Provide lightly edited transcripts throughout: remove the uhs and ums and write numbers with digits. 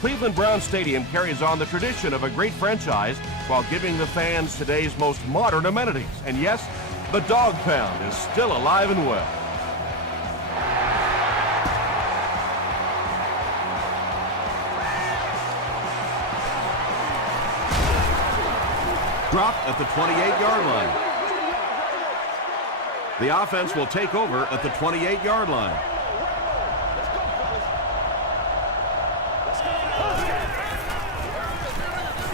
Cleveland Browns Stadium carries on the tradition of a great franchise while giving the fans today's most modern amenities. And yes, the Dog Pound is still alive and well. Dropped at the 28-yard line. The offense will take over at the 28-yard line.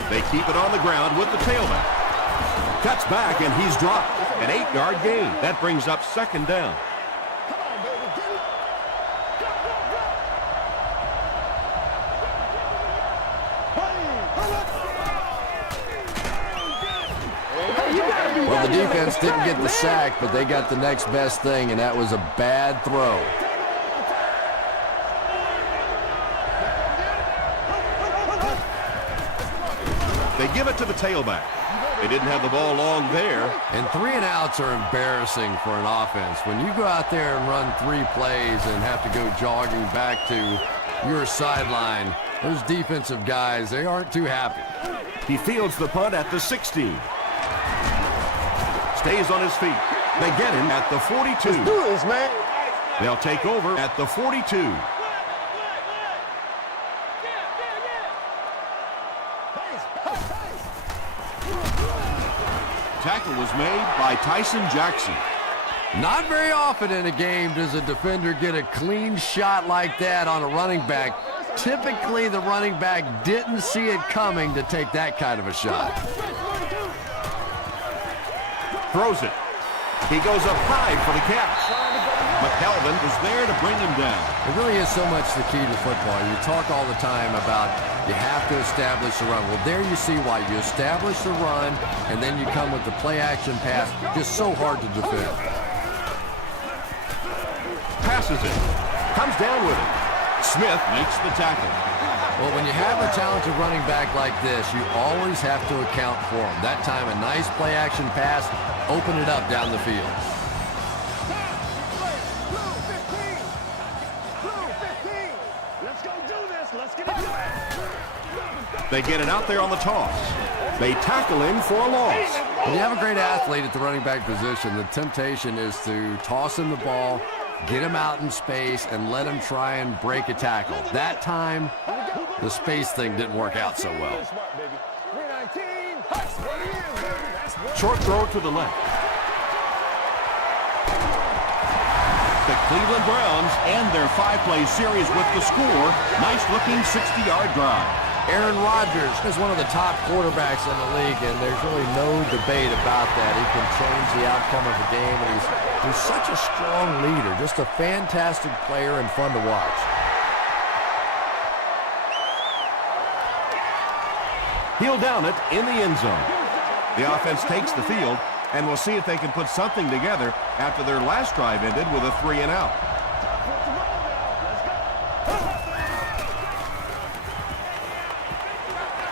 They keep it on the ground with the tailback. Cuts back, and he's dropped. An 8-yard gain. That brings up second down. Well, the defense didn't get the sack, but they got the next best thing, and that was a bad throw. They give it to the tailback. They didn't have the ball long there. And 3 and outs are embarrassing for an offense. When you go out there and run 3 plays and have to go jogging back to your sideline, those defensive guys, they aren't too happy. He fields the punt at the 16. Stays on his feet. They get him at the 42. Let's do this, man. They'll take over at the 42. Tackle was made by Tyson Jackson. Not very often in a game does a defender get a clean shot like that on a running back. Typically, the running back didn't see it coming to take that kind of a shot. Throws it. He goes up high for the catch. McKelvin is there to bring him down. It really is so much the key to football. You talk all the time about you have to establish the run. Well, there you see why. You establish the run, and then you come with the play-action pass. Just so hard to defend. Passes it. Comes down with it. Smith makes the tackle. Well, when you have a talented running back like this, you always have to account for him. That time, a nice play-action pass, open it up down the field. They get it out there on the toss. They tackle him for a loss. When you have a great athlete at the running back position, the temptation is to toss him the ball, get him out in space, and let him try and break a tackle. That time, the space thing didn't work out so well. Short throw to the left. The Cleveland Browns end their 5-play series with the score. Nice-looking 60-yard drive. Aaron Rodgers is one of the top quarterbacks in the league, and there's really no debate about that. He can change the outcome of the game, and he's such a strong leader, just a fantastic player and fun to watch. He'll down it in the end zone. The offense takes the field, and we'll see if they can put something together after their last drive ended with a 3-and-out.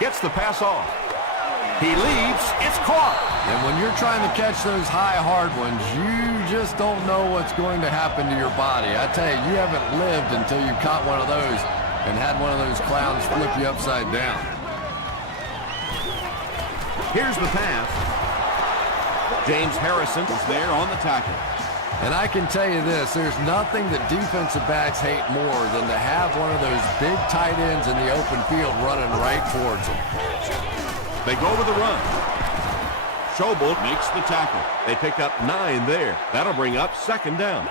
Gets the pass off. He leaps. It's caught. And when you're trying to catch those high, hard ones, you just don't know what's going to happen to your body. I tell you, you haven't lived until you caught one of those and had one of those clowns flip you upside down. Here's the pass. James Harrison is there on the tackle. And I can tell you this, there's nothing that defensive backs hate more than to have one of those big tight ends in the open field running right towards them. They go with the run. Schobel makes the tackle. They pick up 9 there. That'll bring up second down.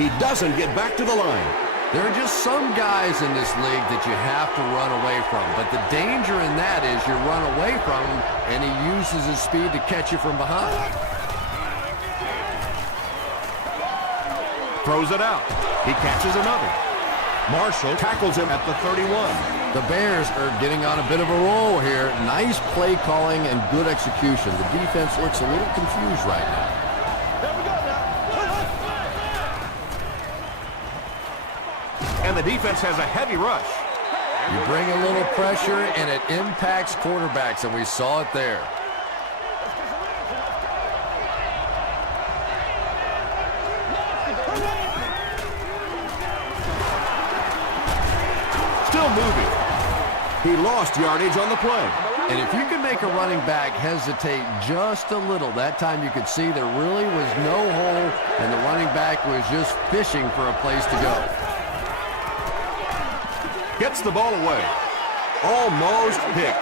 He doesn't get back to the line. There are just some guys in this league that you have to run away from. But the danger in that is you run away from him, and he uses his speed to catch you from behind. Throws it out. He catches another. Marshall tackles him at the 31. The Bears are getting on a bit of a roll here. Nice play calling and good execution. The defense looks a little confused right now. And the defense has a heavy rush. You bring a little pressure, and it impacts quarterbacks, and we saw it there. still moving. He lost yardage on the play. And if you can make a running back hesitate just a little, that time you could see there really was no hole, and the running back was just fishing for a place to go. Gets the ball away. Almost picked.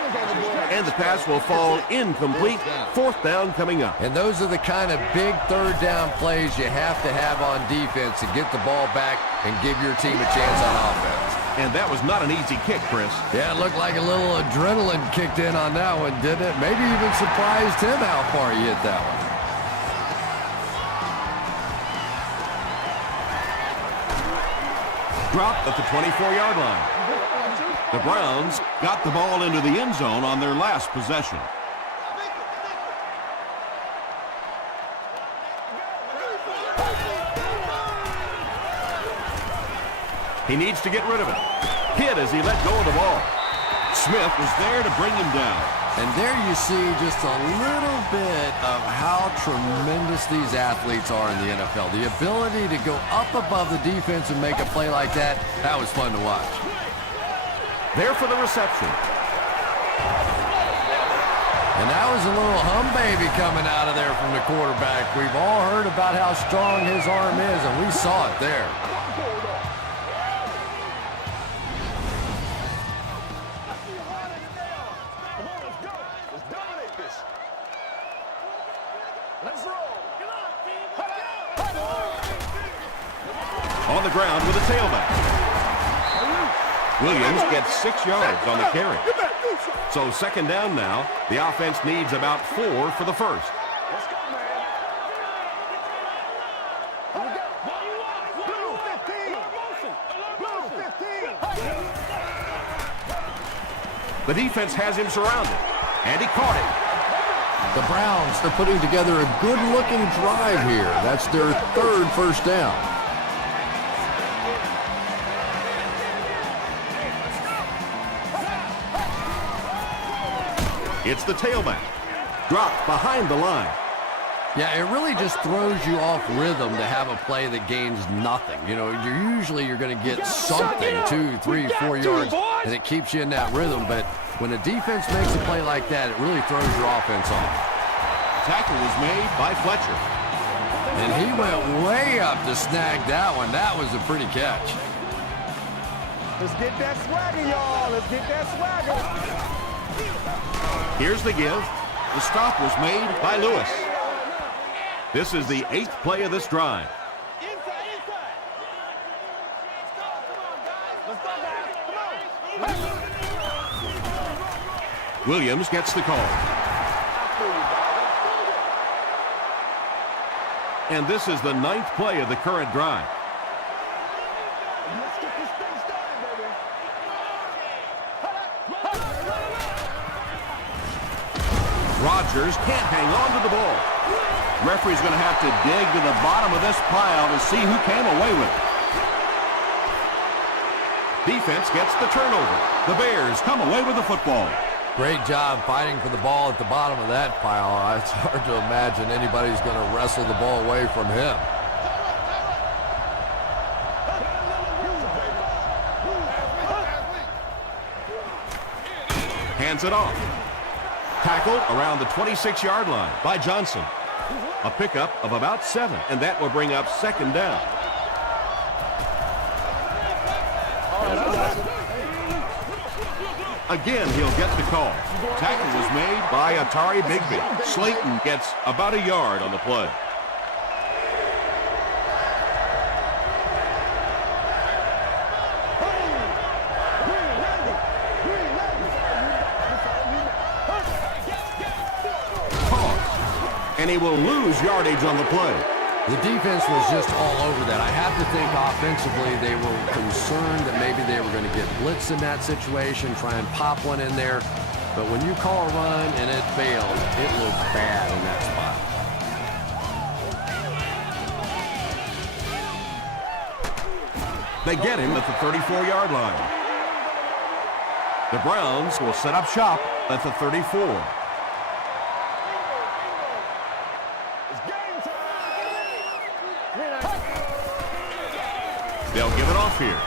And the pass will fall incomplete. 4th down coming up. And those are the kind of big 3rd down plays you have to have on defense to get the ball back and give your team a chance on offense. And that was not an easy kick, Chris. Yeah, it looked like a little adrenaline kicked in on that one, didn't it? Maybe even surprised him how far he hit that one. Dropped at the 24-yard line. The Browns got the ball into the end zone on their last possession. He needs to get rid of it. Hit as he let go of the ball. Smith was there to bring him down. And there you see just a little bit of how tremendous these athletes are in the NFL. The ability to go up above the defense and make a play like that, that was fun to watch. There for the reception. And that was a little hum baby coming out of there from the quarterback. We've all heard about how strong his arm is, and we saw it there. On the ground with a tailback. Williams gets 6 yards on the carry. So 2nd down now. The offense needs about 4 for the first. The defense has him surrounded, and he caught it. The Browns, they're putting together a good-looking drive here. That's their 3rd first down. It's the tailback. Dropped behind the line. Yeah, it really just throws you off rhythm to have a play that gains nothing. You know, you're going to get something, 2, 3, 4 yards, and it keeps you in that rhythm. But when a defense makes a play like that, it really throws your offense off. Tackle was made by Fletcher. And he went way up to snag that one. That was a pretty catch. Let's get that swagger, y'all. Let's get that swagger. Here's the give. The stop was made by Lewis. This is the 8th play of this drive. Williams gets the call. And this is the 9th play of the current drive. Rodgers can't hang on to the ball. Referee's going to have to dig to the bottom of this pile to see who came away with it. Defense gets the turnover. The Bears come away with the football. Great job fighting for the ball at the bottom of that pile. It's hard to imagine anybody's going to wrestle the ball away from him. Hands it off. Tackled around the 26-yard line by Johnson. A pickup of about 7, and that will bring up 2nd down. Again, he'll get the call. Tackle was made by Atari Bigby. Slayton gets about a yard on the play. And he will lose yardage on the play. The defense was just all over that. I have to think offensively they were concerned that maybe they were going to get blitz in that situation, try and pop one in there. But when you call a run and it fails, it looks bad in that spot. They get him at the 34-yard line. The Browns will set up shop at the 34. They'll give it off here.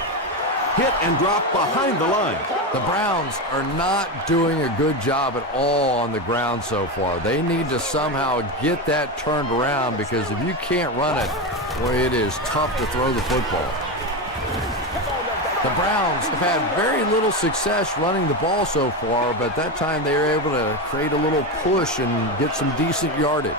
Hit and drop behind the line. The Browns are not doing a good job at all on the ground so far. They need to somehow get that turned around, because if you can't run it, boy, it is tough to throw the football. The Browns have had very little success running the ball so far, but that time they were able to create a little push and get some decent yardage.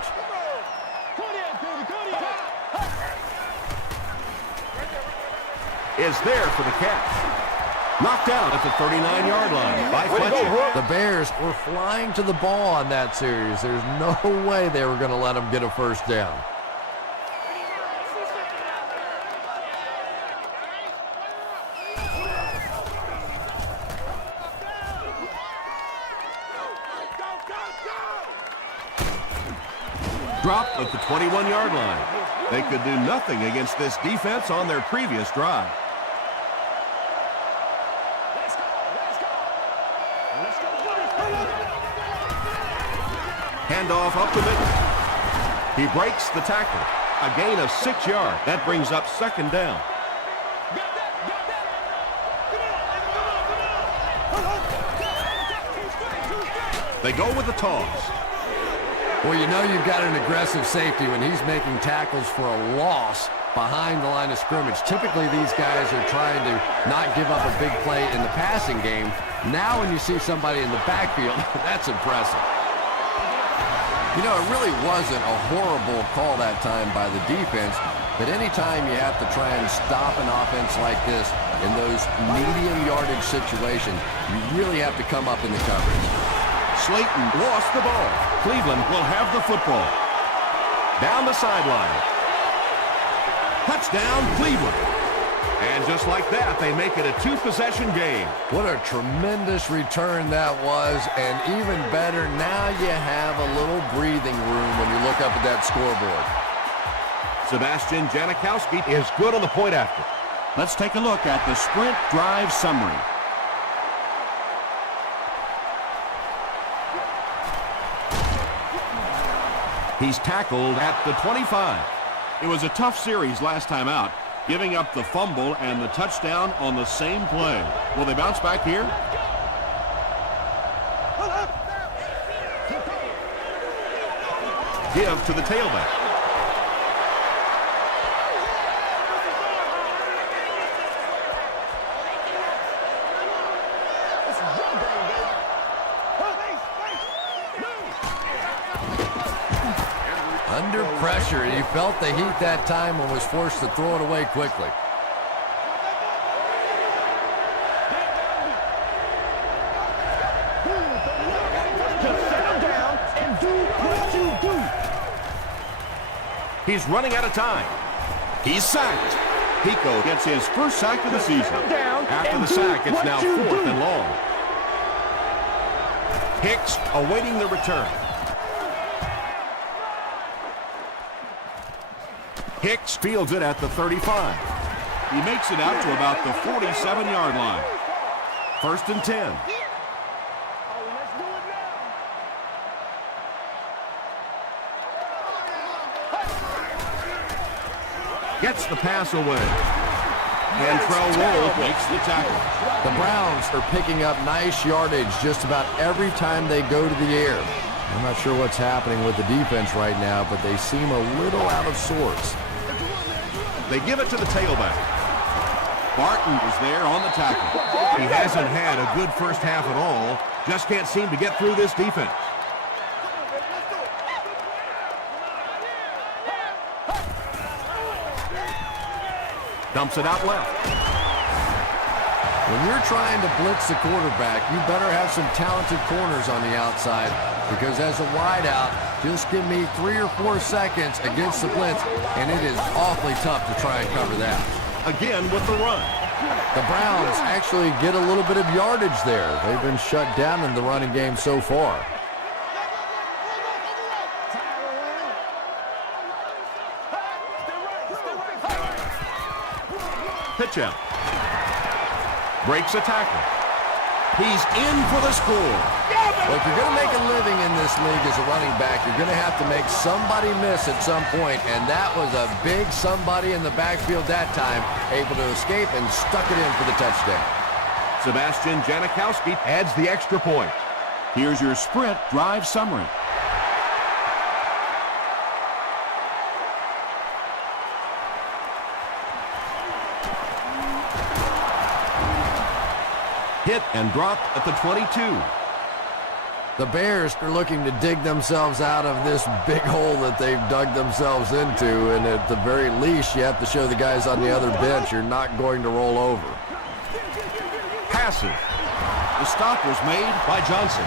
Is there for the catch. Knocked out at the 39-yard line by Fletcher. The Bears were flying to the ball on that series. There's no way they were going to let them get a first down. Dropped at the 21-yard line. They could do nothing against this defense on their previous drive. Handoff up the middle. He breaks the tackle. A gain of 6 yards. That brings up second down. They go with the toss. Well, you know you've got an aggressive safety when he's making tackles for a loss behind the line of scrimmage. Typically, these guys are trying to not give up a big play in the passing game. Now when you see somebody in the backfield, that's impressive. You know, it really wasn't a horrible call that time by the defense, but anytime you have to try and stop an offense like this in those medium yardage situations, you really have to come up in the coverage. Slayton lost the ball. Cleveland will have the football. Down the sideline. Touchdown, Cleveland. And just like that, they make it a two-possession game. What a tremendous return that was, and even better, now you have a little breathing room when you look up at that scoreboard. Sebastian Janikowski is good on the point after. Let's take a look at the sprint drive summary. He's tackled at the 25. It was a tough series last time out, giving up the fumble and the touchdown on the same play. Will they bounce back here? Give to the tailback. Under pressure, and he felt the heat that time and was forced to throw it away quickly. He's running out of time. He's sacked. Pico gets his first sack of the season. After the sack, it's now 4th and long. Hicks awaiting the return. Hicks fields it at the 35. He makes it out to about the 47-yard line. 1st and 10. Gets the pass away. Antrell Roll makes the tackle. The Browns are picking up nice yardage just about every time they go to the air. I'm not sure what's happening with the defense right now, but they seem a little out of sorts. They give it to the tailback. Barton was there on the tackle. He hasn't had a good first half at all. Just can't seem to get through this defense. Dumps it out left. When you're trying to blitz the quarterback, you better have some talented corners on the outside, because as a wideout, just give me 3 or 4 seconds against the blitz, and it is awfully tough to try and cover that. Again with the run. The Browns actually get a little bit of yardage there. They've been shut down in the running game so far. Pitch out. Breaks a tackle. He's in for the score. Well, if you're going to make a living in this league as a running back, you're going to have to make somebody miss at some point, and that was a big somebody in the backfield that time, able to escape and stuck it in for the touchdown. Sebastian Janikowski adds the extra point. Here's your Sprint drive summary. Hit and dropped at the 22. The Bears are looking to dig themselves out of this big hole that they've dug themselves into, and at the very least, you have to show the guys on the other bench you're not going to roll over. Passes. The stop was made by Johnson.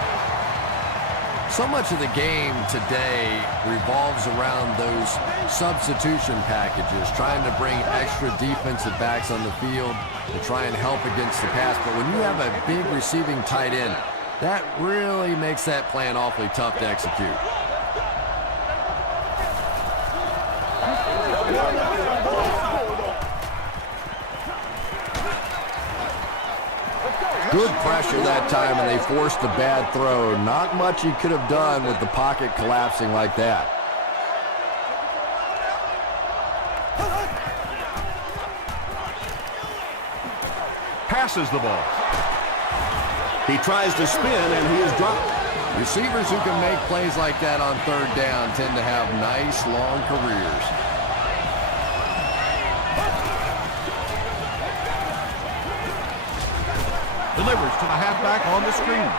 So much of the game today revolves around those substitution packages, trying to bring extra defensive backs on the field to try and help against the pass. But when you have a big receiving tight end, that really makes that plan awfully tough to execute. Good pressure that time, and they forced a bad throw. Not much he could have done with the pocket collapsing like that. Passes the ball. He tries to spin, and he is dropped. Receivers who can make plays like that on third down tend to have nice, long careers. Delivers to the halfback on the screen.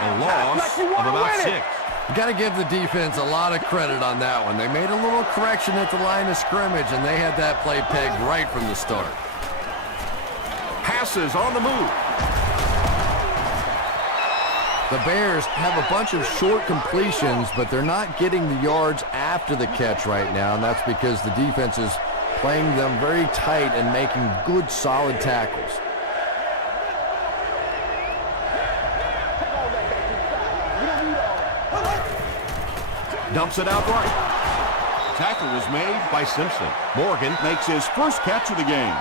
A loss of about 6. You got to give the defense a lot of credit on that one. They made a little correction at the line of scrimmage, and they had that play pegged right from the start. Passes on the move. The Bears have a bunch of short completions, but they're not getting the yards after the catch right now, and that's because the defense is playing them very tight and making good, solid tackles. Dumps it out right. Tackle was made by Simpson. Morgan makes his first catch of the game.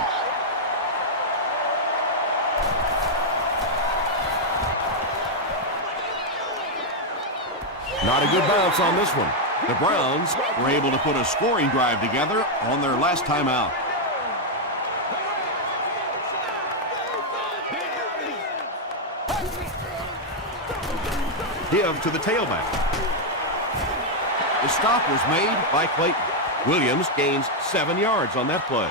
Not a good bounce on this one. The Browns were able to put a scoring drive together on their last time out. Give to the tailback. The stop was made by Clayton. Williams gains 7 yards on that play.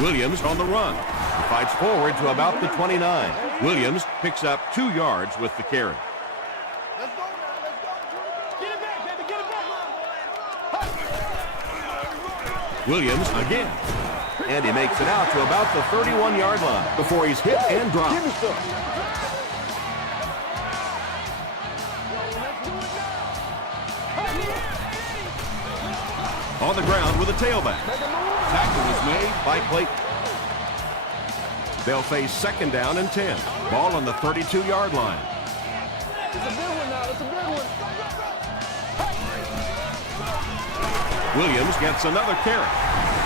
Williams on the run. He fights forward to about the 29. Williams picks up 2 yards with the carry. Williams again. And he makes it out to about the 31-yard line before he's hit and dropped. On the ground with a tailback. Tackle was made by Clayton. They'll face second down and 10. Ball on the 32-yard line. It's a big one now. It's a big one. Williams gets another carry.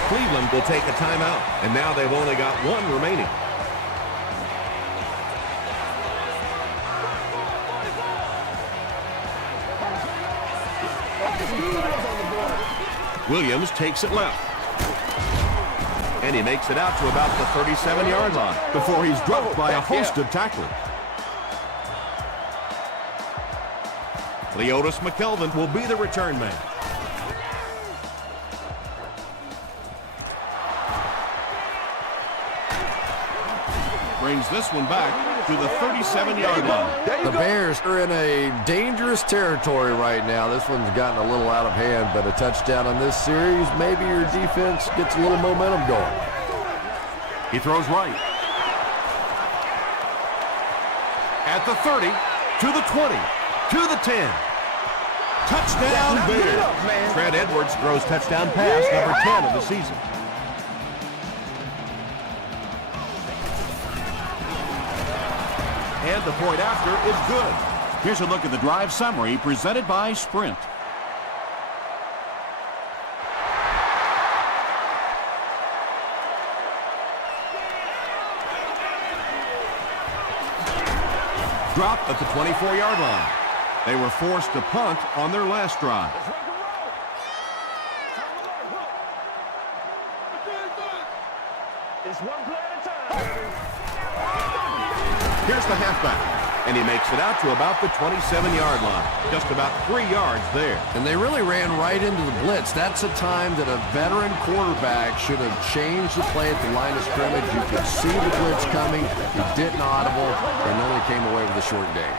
Cleveland will take a timeout, and now they've only got 1 remaining. Williams takes it left. And he makes it out to about the 37-yard line before he's dropped by a host of tacklers. Leotis McKelvin will be the return man. Brings this one back to the 37-yard line. The Bears are in a dangerous territory right now. This one's gotten a little out of hand, but a touchdown on this series, maybe your defense gets a little momentum going. He throws right. At the 30, to the 20, to the 10. Touchdown Bears. Trent Edwards throws touchdown pass number 10 of the season. And the point after is good. Here's a look at the drive summary presented by Sprint. Dropped at the 24-yard line. They were forced to punt on their last drive. It's one play at a time. Here's the halfback, and he makes it out to about the 27-yard line. Just about 3 yards there. And they really ran right into the blitz. That's a time that a veteran quarterback should have changed the play at the line of scrimmage. You could see the blitz coming. He didn't audible and only came away with a short gain.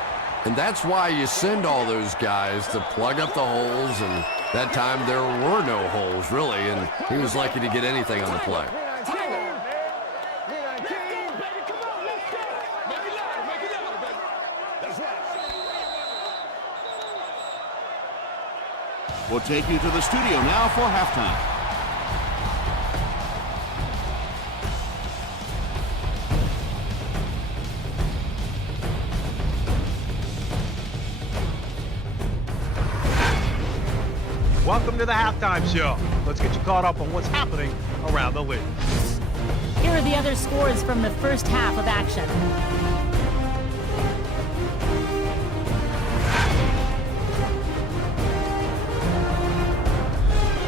And that's why you send all those guys to plug up the holes, and that time there were no holes, really, and he was lucky to get anything on the play. We'll take you to the studio now for halftime. Welcome to the halftime show. Let's get you caught up on what's happening around the league. Here are the other scores from the first half of action.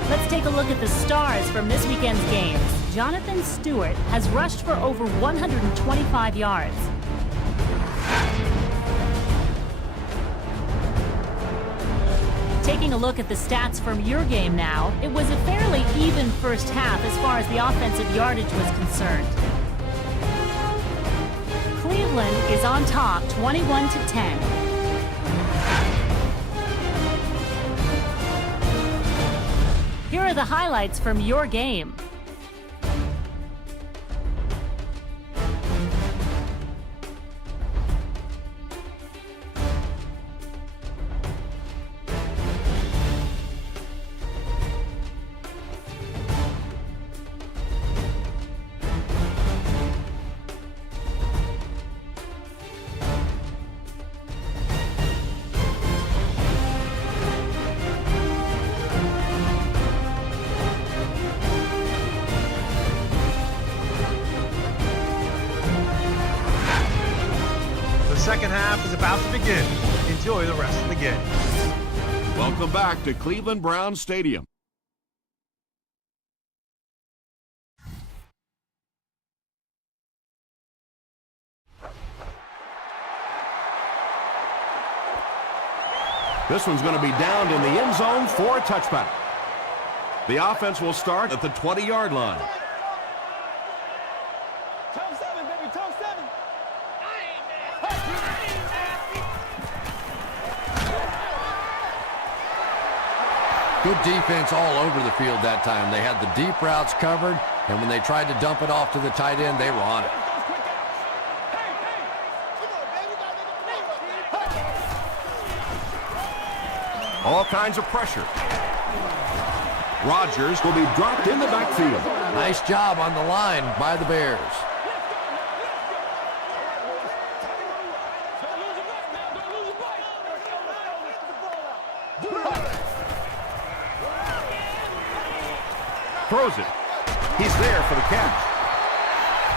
Let's take a look at the stars from this weekend's games. Jonathan Stewart has rushed for over 125 yards. Taking a look at the stats from your game now, it was a fairly even first half as far as the offensive yardage was concerned. Cleveland is on top 21-10. Here are the highlights from your game. Second half is about to begin. Enjoy the rest of the game. Welcome back to Cleveland Browns Stadium. This one's going to be downed in the end zone for a touchback. The offense will start at the 20-yard line. Good defense all over the field that time. They had the deep routes covered, and when they tried to dump it off to the tight end, they were on it. All kinds of pressure. Rodgers will be dropped in the backfield. Nice job on the line by the Bears. Throws it. He's there for the catch.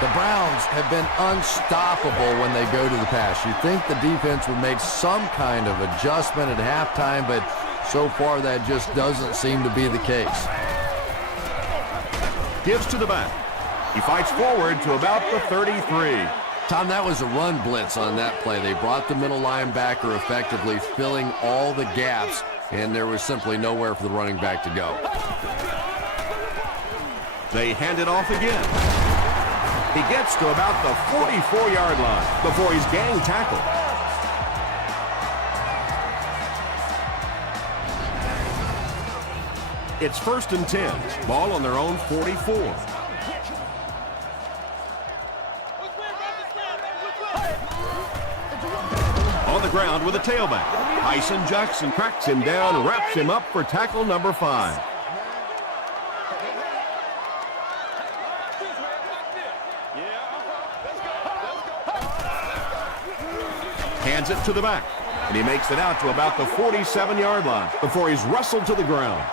The Browns have been unstoppable when they go to the pass. You'd think the defense would make some kind of adjustment at halftime, but so far that just doesn't seem to be the case. Gives to the back. He fights forward to about the 33. Tom, that was a run blitz on that play. They brought the middle linebacker effectively filling all the gaps, and there was simply nowhere for the running back to go. They hand it off again. He gets to about the 44-yard line before he's gang tackled. It's 1st and 10. Ball on their own 44. On the ground with a tailback. Tyson Jackson tracks him down and wraps him up for tackle number 5. Hands it to the back, and he makes it out to about the 47-yard line before he's wrestled to the ground.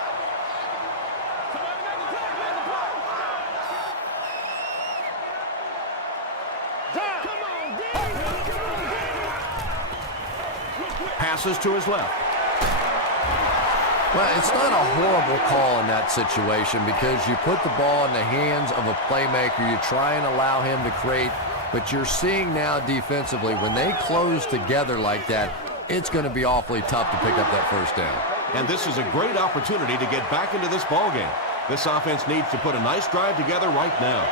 passes to his left. Well, it's not a horrible call in that situation because you put the ball in the hands of a playmaker. You try and allow him to create, but you're seeing now defensively, when they close together like that, it's going to be awfully tough to pick up that first down. And this is a great opportunity to get back into this ball game. This offense needs to put a nice drive together right now.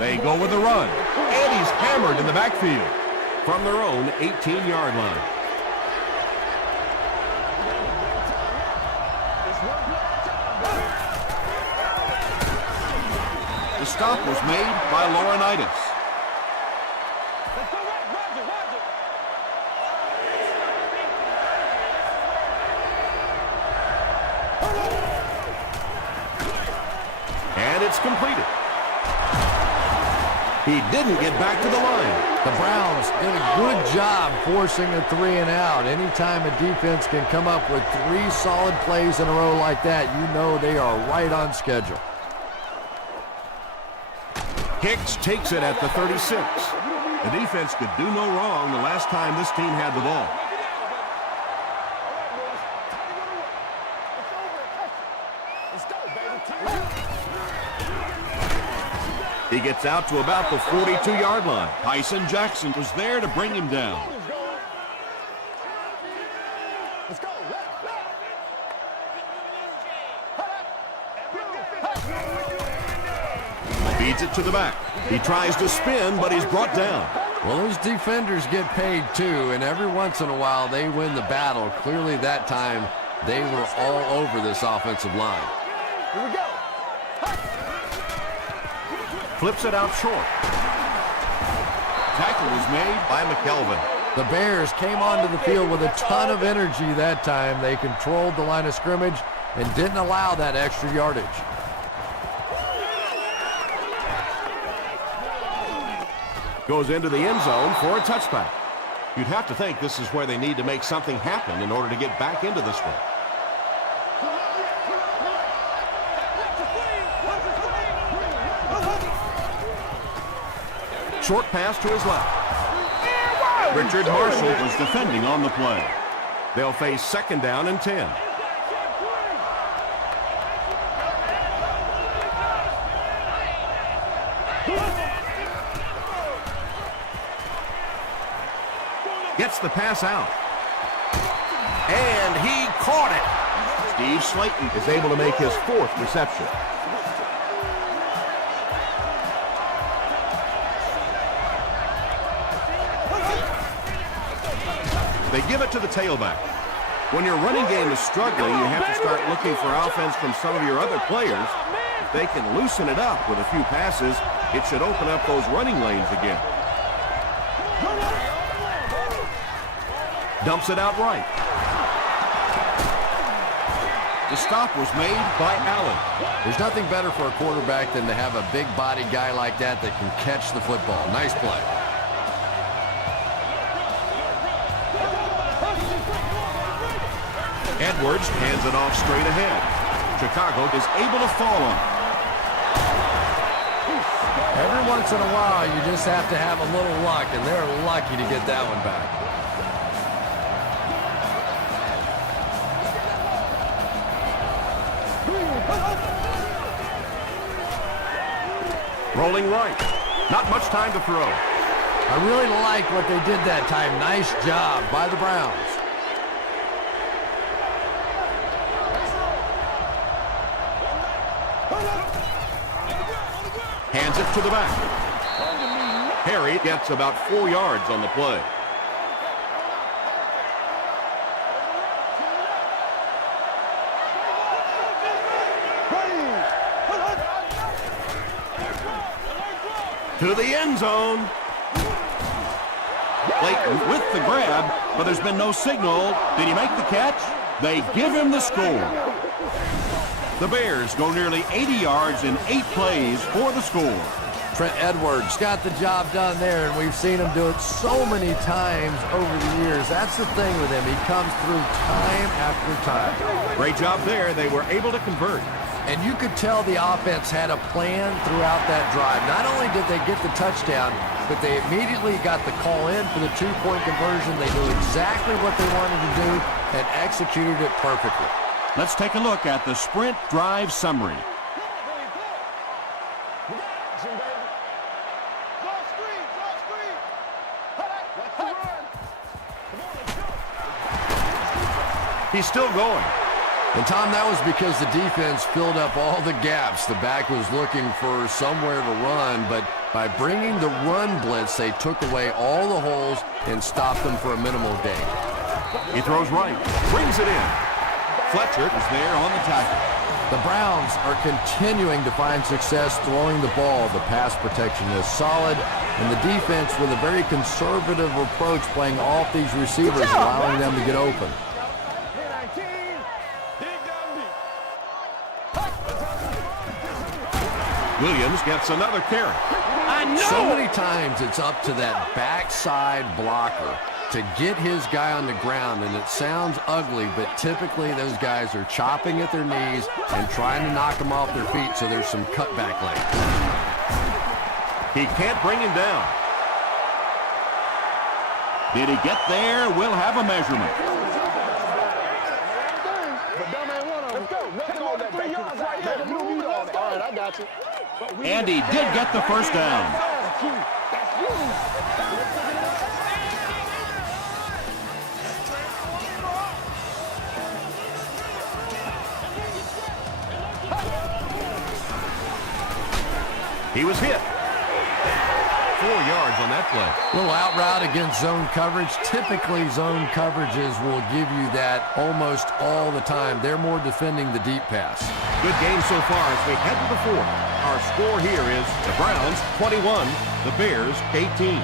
They go with the run. And he's hammered in the backfield. From their own 18-yard line. The stop was made by Laurinaitis. And it's completed. He didn't get back to the line. The Browns did a good job forcing a 3-and-out. Anytime a defense can come up with 3 solid plays in a row like that, you know they are right on schedule. Hicks takes it at the 36. The defense could do no wrong the last time this team had the ball. He gets out to about the 42-yard line. Tyson Jackson was there to bring him down. Feeds it to the back. He tries to spin, but he's brought down. Well, those defenders get paid too, and every once in a while they win the battle. Clearly that time they were all over this offensive line. Here we go. Flips it out short. Tackle was made by McKelvin. The Bears came onto the field with a ton of energy that time. They controlled the line of scrimmage and didn't allow that extra yardage. Goes into the end zone for a touchback. You'd have to think this is where they need to make something happen in order to get back into this one. Short pass to his left. Richard Marshall was defending on the play. They'll face 2nd down and 10. Gets the pass out. And he caught it. Steve Slayton is able to make his 4th reception. They give it to the tailback. When your running game is struggling, you have to start looking for offense from some of your other players. If they can loosen it up with a few passes, it should open up those running lanes again. Dumps it out right. The stop was made by Allen. There's nothing better for a quarterback than to have a big body guy like that that can catch the football. Nice play. Edwards hands it off straight ahead. Chicago is able to fall on it. Every once in a while, you just have to have a little luck, and they're lucky to get that one back. Rolling right. Not much time to throw. I really like what they did that time. Nice job by the Browns. Hands it to the back. Harry gets about 4 yards on the play. To the end zone. Clayton with the grab, but there's been no signal. Did he make the catch? They give him the score. The Bears go nearly 80 yards in 8 plays for the score. Trent Edwards got the job done there, and we've seen him do it so many times over the years. That's the thing with him. He comes through time after time. Great job there. They were able to convert. And you could tell the offense had a plan throughout that drive. Not only did they get the touchdown, but they immediately got the call in for the two-point conversion. They knew exactly what they wanted to do and executed it perfectly. Let's take a look at the sprint drive summary. He's still going. And, Tom, that was because the defense filled up all the gaps. The back was looking for somewhere to run, but by bringing the run blitz, they took away all the holes and stopped them for a minimal gain. He throws right, brings it in. Fletcher is there on the tackle. The Browns are continuing to find success throwing the ball. The pass protection is solid, and the defense with a very conservative approach playing off these receivers, allowing them to get open. Williams gets another carry. So many times it's up to that backside blocker to get his guy on the ground, and it sounds ugly, but typically those guys are chopping at their knees and trying to knock them off their feet, so there's some cutback lane. He can't bring him down. Did he get there? We'll have a measurement. And he did get the first down. He was hit. 4 yards on that play. Little out route against zone coverage. Typically, zone coverages will give you that almost all the time. They're more defending the deep pass. Good game so far as we head to the fourth. Our score here is the Browns 21, the Bears 18.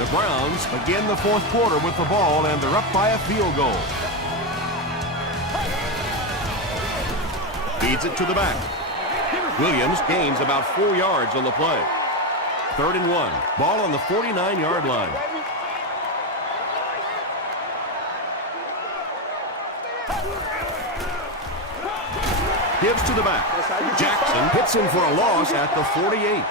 The Browns begin the fourth quarter with the ball, and they're up by a field goal. Feeds it to the back. Williams gains about 4 yards on the play. 3rd and 1. Ball on the 49-yard line. Gives to the back. Jackson hits him for a loss at the 48.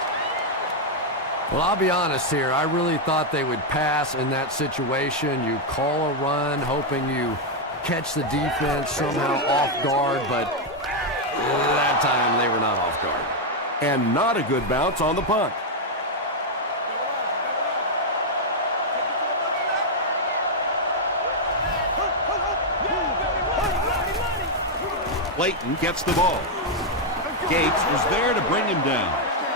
Well, I'll be honest here. I really thought they would pass in that situation. You call a run, hoping you catch the defense somehow off guard, but that time they were not off guard. And not a good bounce on the punt. Clayton gets the ball. Gates is there to bring him down.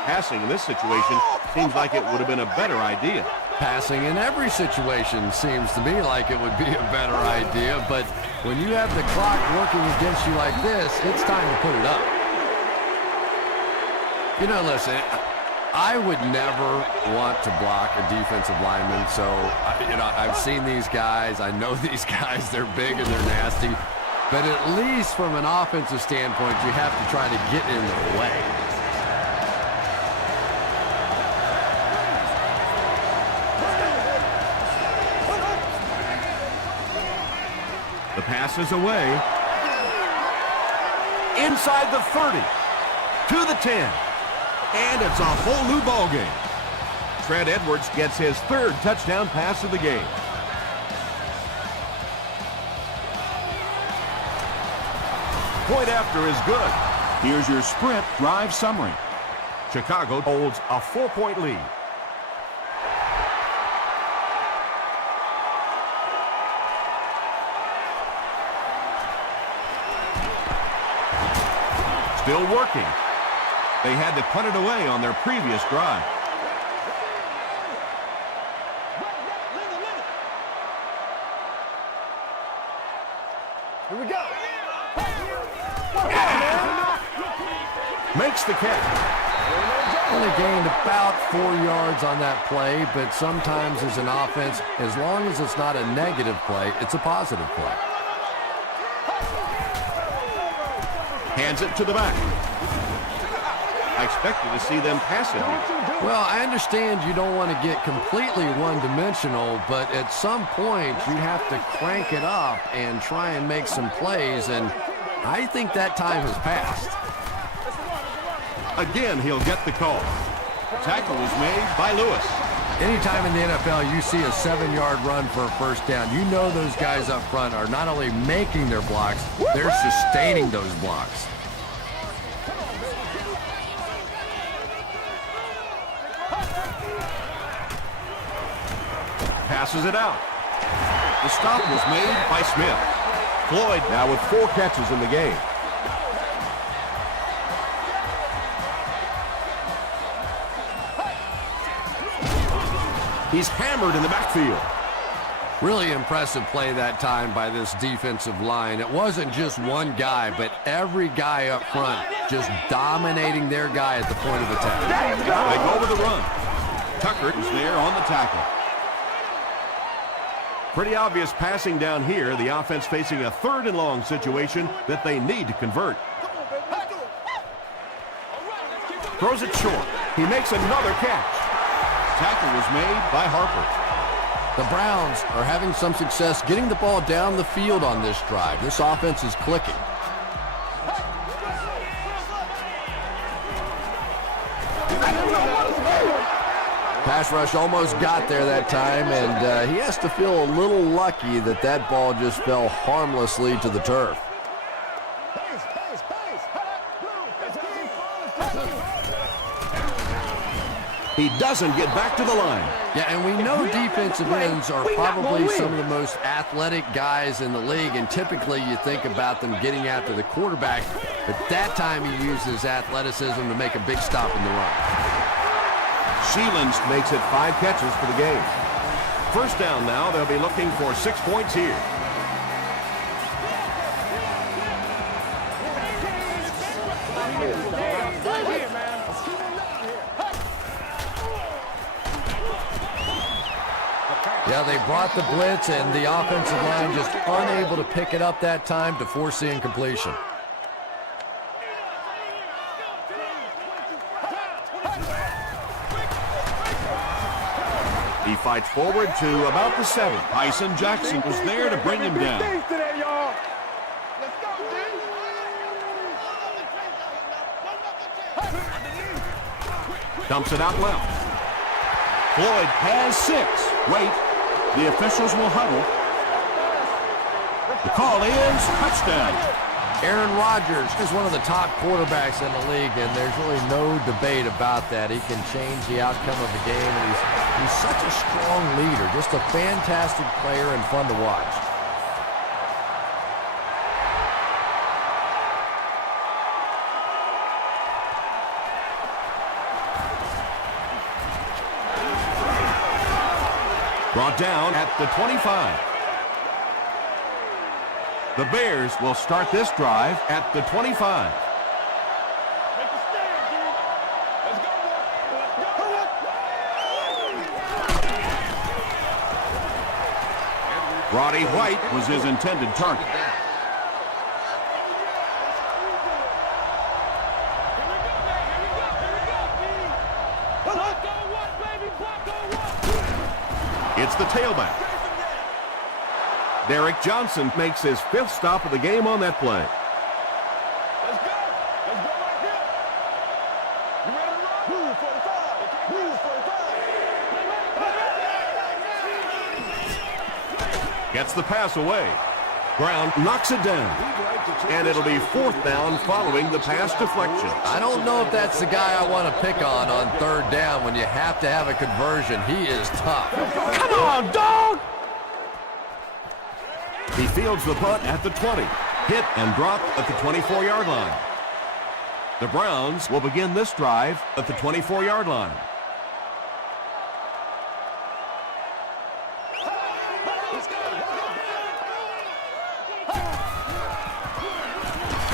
Passing in this situation seems like it would have been a better idea. Passing in every situation seems to me like it would be a better idea, but when you have the clock working against you like this, it's time to put it up. You know, listen, I would never want to block a defensive lineman, so, I've seen these guys. I know these guys. They're big and they're nasty. But at least from an offensive standpoint, you have to try to get in their way. The pass is away. Inside the 30. To the 10. And it's a whole new ball game. Trent Edwards gets his 3rd touchdown pass of the game. Point after is good. Here's your sprint drive summary. Chicago holds a 4-point lead. Still working. They had to punt it away on their previous drive. Here we go. Makes the catch. Only gained about 4 yards on that play, but sometimes as an offense, as long as it's not a negative play, it's a positive play. Hands it to the back. I expected to see them pass it here. Well, I understand you don't want to get completely one-dimensional, but at some point you have to crank it up and try and make some plays, and I think that time has passed. Again, he'll get the call. Tackle was made by Lewis. Anytime in the NFL you see a 7-yard run for a first down, you know those guys up front are not only making their blocks, they're sustaining those blocks. Passes it out. The stop was made by Smith. Floyd now with 4 catches in the game. He's hammered in the backfield. Really impressive play that time by this defensive line. It wasn't just one guy, but every guy up front just dominating their guy at the point of attack. They go with the run. Tucker is there on the tackle. Pretty obvious passing down here. The offense facing a 3rd and long situation that they need to convert. Throws it short. He makes another catch. Tackle was made by Harper. The Browns are having some success getting the ball down the field on this drive. This offense is clicking. Pass rush almost got there that time, and he has to feel a little lucky that that ball just fell harmlessly to the turf. He doesn't get back to the line. Yeah, and we know defensive ends are probably some of the most athletic guys in the league, and typically you think about them getting after the quarterback, but that time he uses athleticism to make a big stop in the run. Sheelands makes it 5 catches for the game. First down now. They'll be looking for 6 points here. Yeah, they brought the blitz, and the offensive line just unable to pick it up that time to force the incompletion. He fights forward to about the 7. Tyson Jackson was there to bring him down. Dumps it out left. Floyd has 6. Wait. The officials will huddle. The call is touchdown. Aaron Rodgers is one of the top quarterbacks in the league, and there's really no debate about that. He can change the outcome of the game, and he's such a strong leader, just a fantastic player and fun to watch. Brought down at the 25. The Bears will start this drive at the 25. Roddy White was his intended target. It's the tailback. Derek Johnson makes his 5th stop of the game on that play. Let's go. Let's go right here. You ready to run? Move 45. Move 45. Gets the pass away. Brown knocks it down. And it'll be 4th down following the pass deflection. I don't know if that's the guy I want to pick on 3rd down when you have to have a conversion. He is tough. Come on, dog! He fields the punt at the 20. Hit and dropped at the 24-yard line. The Browns will begin this drive at the 24-yard line.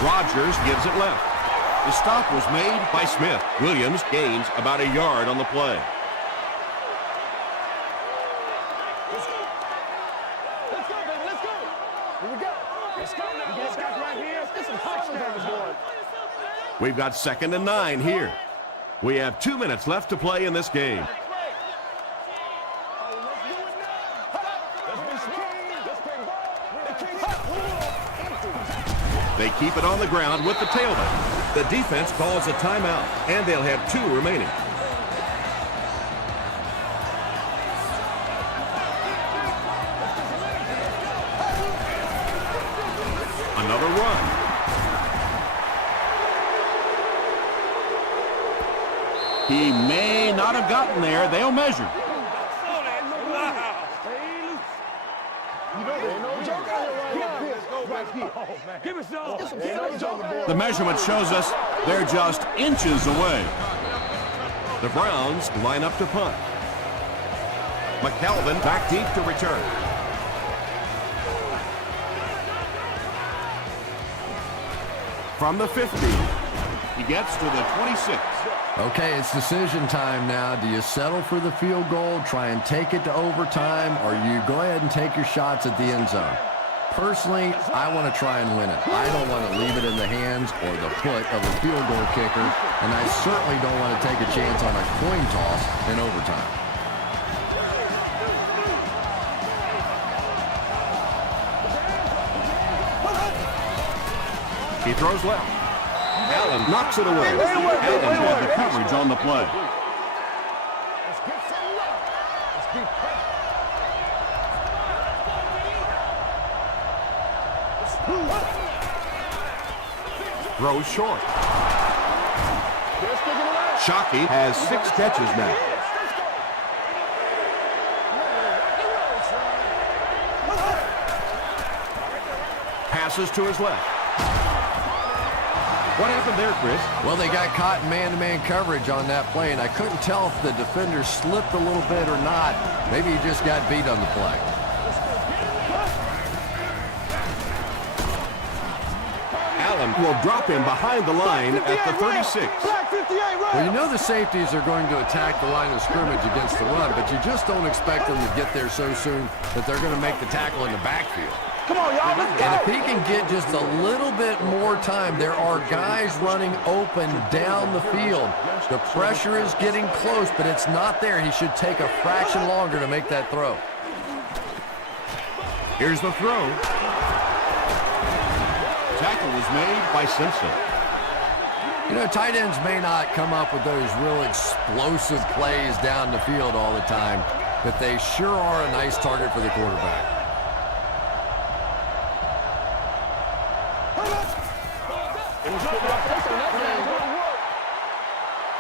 Rodgers gives it left. The stop was made by Smith. Williams gains about a yard on the play. Let's go. Let's go, baby. Let's go. Here we go. Let's go now. Let's go right here. This is touchdowns, boy. We've got 2nd and 9 here. We have 2 minutes left to play in this game. They keep it on the ground with the tailback. The defense calls a timeout, and they'll have 2 remaining. Another run. He may not have gotten there. They'll measure. The measurement shows us they're just inches away. The Browns line up to punt. McKelvin back deep to return. From the 50, he gets to the 26. Okay, it's decision time now. Do you settle for the field goal, try and take it to overtime, or you go ahead and take your shots at the end zone? Personally, I want to try and win it. I don't want to leave it in the hands or the foot of a field goal kicker, and I certainly don't want to take a chance on a coin toss in overtime. He throws left. Allen knocks it away. Allen had the coverage on the play. Throws short. Shockey has 6 catches now. Passes to his left. What happened there, Chris? Well, they got caught in man-to-man coverage on that play, and I couldn't tell if the defender slipped a little bit or not. Maybe he just got beat on the play. Allen will drop him behind the line at the 36. Well, you know the safeties are going to attack the line of scrimmage against the run, but you just don't expect them to get there so soon that they're going to make the tackle in the backfield. Come on, y'all, let's go. And if he can get just a little bit more time, there are guys running open down the field. The pressure is getting close, but it's not there. He should take a fraction longer to make that throw. Here's the throw. Tackle was made by Simpson. You know, tight ends may not come up with those real explosive plays down the field all the time, but they sure are a nice target for the quarterback.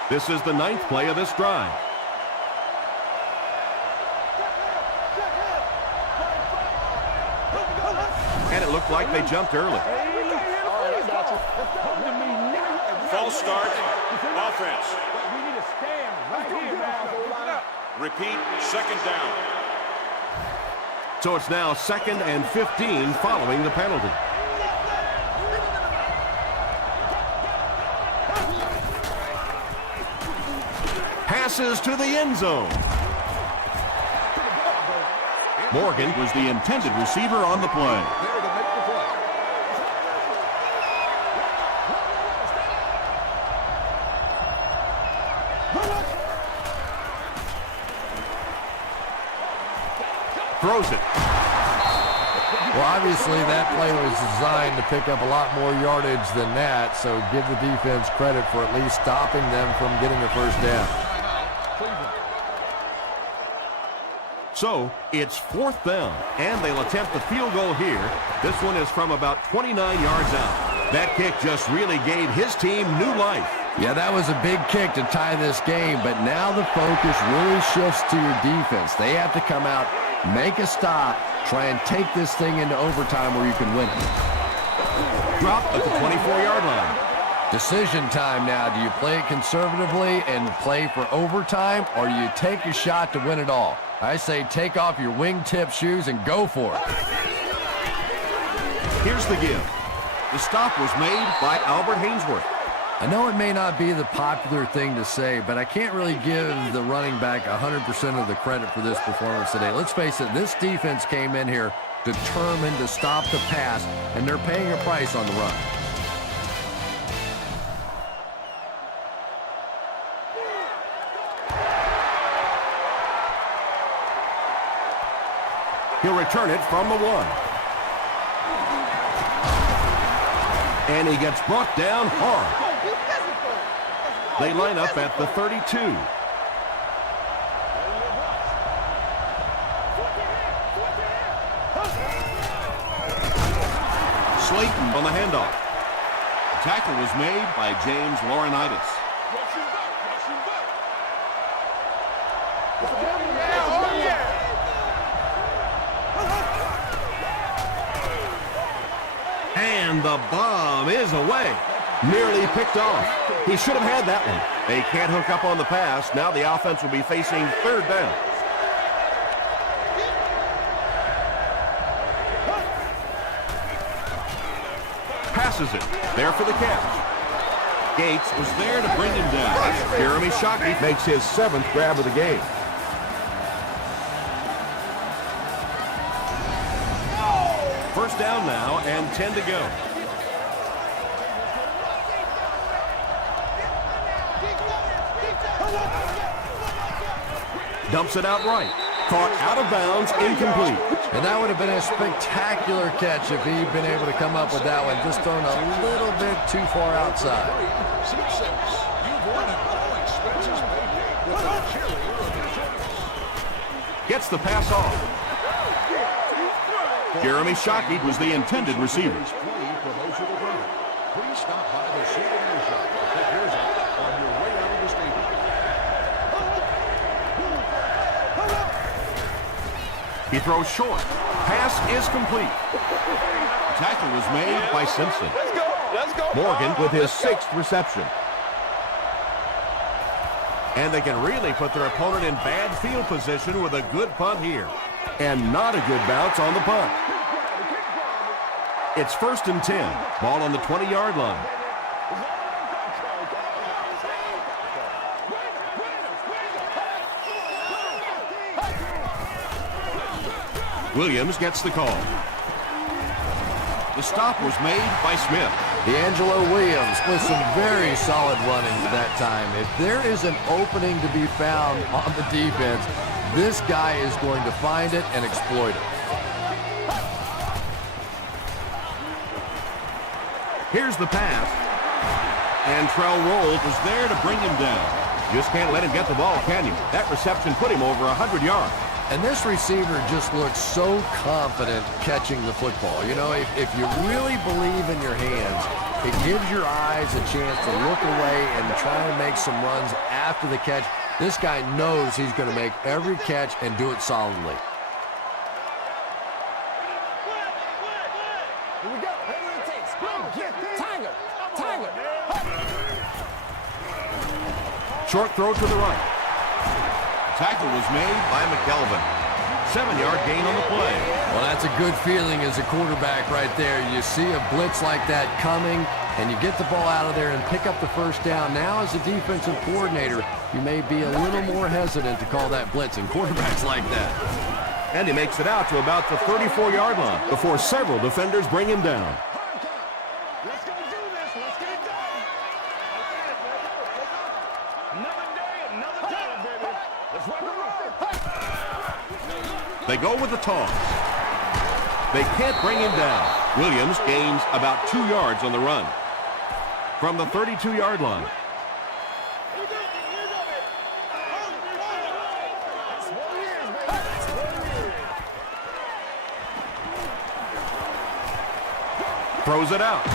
This is the 9th play of this drive. And it looked like they jumped early. False start, offense. Repeat, 2nd down. So it's now 2nd and 15 following the penalty. Passes to the end zone. Morgan was the intended receiver on the play. Throws it. Well, obviously that play was designed to pick up a lot more yardage than that, so give the defense credit for at least stopping them from getting a first down. So it's 4th down, and they'll attempt the field goal here. This one is from about 29 yards out. That kick just really gave his team new life. Yeah, that was a big kick to tie this game, but now the focus really shifts to your defense. They have to come out, make a stop, try and take this thing into overtime where you can win it. Drop at the 24-yard line. Decision time now. Do you play it conservatively and play for overtime, or do you take a shot to win it all? I say take off your wingtip shoes and go for it. Here's the give. The stop was made by Albert Hainsworth. I know it may not be the popular thing to say, but I can't really give the running back 100% of the credit for this performance today. Let's face it, this defense came in here determined to stop the pass, and they're paying a price on the run. He'll return it from the 1. And he gets brought down hard. They line up at the 32. Slayton on the handoff. The tackle was made by James Laurinaitis. And the bomb is away. Nearly picked off. He should have had that one. They can't hook up on the pass. Now the offense will be facing third down. Passes it. There for the catch. Gates was there to bring him down. Jeremy Shockey Makes his 7th grab of the game. first down now and 10 to go. Dumps it out right. Caught out of bounds, incomplete. And that would have been a spectacular catch if he'd been able to come up with that one. Just thrown a little bit too far outside. Gets the pass off. Jeremy Shockey was the intended receiver. Please stop by the souvenir shop to pick yours up on your way out of the stadium. He throws short. Pass is complete. Tackle was made by Simpson. Let's go. Morgan with his 6th reception. And they can really put their opponent in bad field position with a good punt here. And not a good bounce on the punt. It's 1st and 10. Ball on the 20-yard line. Williams gets the call. The stop was made by Smith. D'Angelo Williams with some very solid running that time. If there is an opening to be found on the defense, this guy is going to find it and exploit it. Here's the pass. And Trell Roll was there to bring him down. Just can't let him get the ball, can you? That reception put him over 100 yards. And this receiver just looks so confident catching the football. You know, if you really believe in your hands, it gives your eyes a chance to look away and try and make some runs after the catch. This guy knows he's going to make every catch and do it solidly. Here we go. Whatever it takes. Tiger. Short throw to the right. Tackle was made by McKelvin. 7-yard gain on the play. Well, that's a good feeling as a quarterback right there. You see a blitz like that coming, and you get the ball out of there and pick up the first down. Now, as a defensive coordinator, you may be a little more hesitant to call that blitz, and quarterbacks like that. And he makes it out to about the 34-yard line before several defenders bring him down. Let's go do this. Let's get it done. Another day, another time, baby. Let's rock and roll. They go with the toss. They can't bring him down. Williams gains about 2 yards on the run. From the 32-yard line. Throws it out.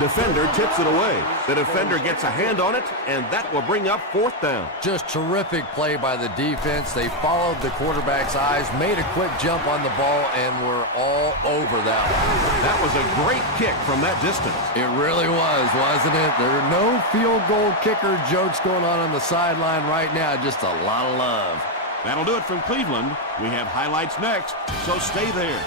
Defender tips it away. The defender gets a hand on it, and that will bring up 4th down. Just terrific play by the defense. They followed the quarterback's eyes, made a quick jump on the ball, and were all over that one. That was a great kick from that distance. It really was, wasn't it? There are no field goal kicker jokes going on the sideline right now. Just a lot of love. That'll do it from Cleveland. We have highlights next, so stay there.